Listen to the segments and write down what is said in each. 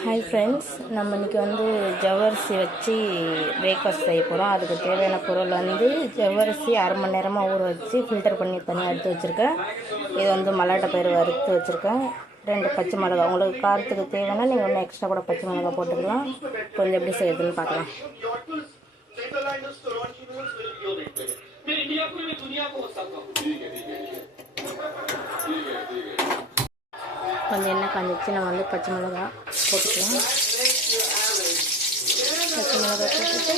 Hi friends நம்ம இன்னைக்கு வந்து ஜவ்வரிசி வச்சு பிரேக்ஃபாஸ்ட் செய்ய போகிறோம் அதுக்கு தேவையான பொருள் வந்து ஜவ்வரிசி அரை மணி நேரமாக ஊற வச்சு ஃபில்டர் பண்ணி தனியாக எடுத்து வச்சுருக்கேன் இது வந்து மல்லாட்டை பயிர் வறுத்து வச்சுருக்கேன் ரெண்டு பச்சை மிளகா உங்களுக்கு காரத்துக்கு தேவைன்னா நீங்கள் ஒன்று எக்ஸ்ட்ரா கூட பச்சை மிளகா போட்டுக்கலாம் கொஞ்சம் எப்படி செய்யறதுன்னு பார்க்கலாம் मैं इंडिया को मैं दुनिया को हो सकता हूँ கொஞ்சம் எண்ணெய் காஞ்சிச்சு நம்ம வந்து பச்சை மிளகா போட்டுக்கலாம். பச்சை மிளகா போட்டுட்டு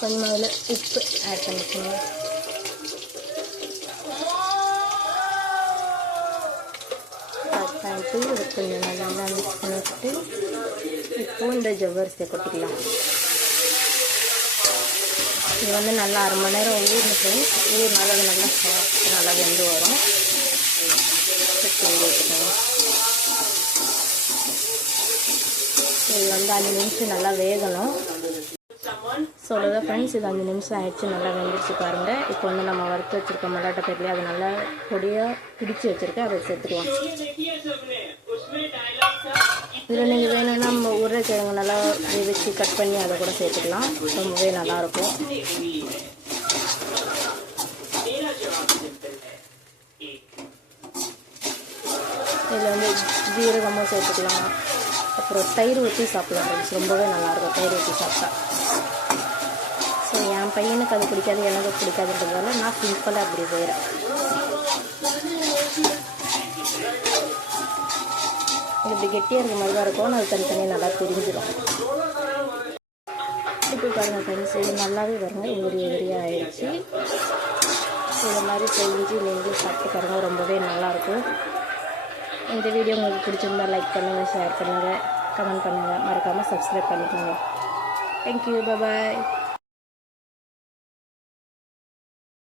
கொஞ்சம் அதில் உப்பு ஆட் பண்ணிக்கோங்க. ஆட் பண்ணிட்டு கொஞ்சம் நல்லா மிக்ஸ் பண்ணிட்டு இப்போ இந்த ஜவ்வரிசியை கொட்டிக்கலாம். இது வந்து நல்லா அரை மணி நேரம் ஊறின ஃப்ரெண்ட்ஸ் ஊறினால அது நல்லா சாஃப்ட் நல்லா வெந்து வரும். இது வந்து அஞ்சு நிமிஷம் நல்லா வேகணும். சொல்லுங்க ஃப்ரெண்ட்ஸ் இது அஞ்சு நிமிஷம் ஆயிடுச்சு நல்லா வெந்துருச்சு பாருங்கள் இப்போ வந்து நம்ம வறுத்து வச்சுருக்க மல்லாட்ட பேர்லேயே அது நல்லா பொடியாக பிடிச்சி வச்சுருக்கேன். அதை சேர்த்துக்குவோம். இதில் நீங்கள் வேணும்னா நம்ம உருளைக்கிழங்கு நல்லா வச்சு கட் பண்ணி அதை கூட சேர்த்துக்கலாம். ரொம்பவே நல்லாயிருக்கும். இதில் வந்து ஜீரகமாக சேர்த்துக்கலாம். அப்புறம் தயிர் ஊற்றி சாப்பிடலாம் ஃப்ரெண்ட்ஸ் ரொம்பவே நல்லாயிருக்கும் தயிர் ஊற்றி சாப்பிட்டா. ஸோ என் பையனுக்கு அது பிடிக்காது எனக்கு பிடிக்காதுன்றதால நான் சிம்பிளாக அப்படி போயிடுறேன். இப்படி கெட்டியாக இருக்க மாதிரி தான் இருக்கும். அது தனித்தனியாக நல்லா தெரிஞ்சிடும் இப்போ பாருங்கள் ஃப்ரெண்ட்ஸ் இது நல்லாவே வருங்க உரிய உதிரியாக ஆயிடுச்சு. இந்த மாதிரி செஞ்சு நீங்கள் சாப்பிட்டு பாருங்க. ரொம்பவே நல்லாயிருக்கும் இந்த வீடியோ உங்களுக்கு பிடிச்சிருந்தா லைக் பண்ணுங்கள் ஷேர் பண்ணுங்கள் கமெண்ட் பண்ணுங்கள் மறக்காமல் சப்ஸ்கிரைப் பண்ணிக்கோங்க. Thank you bye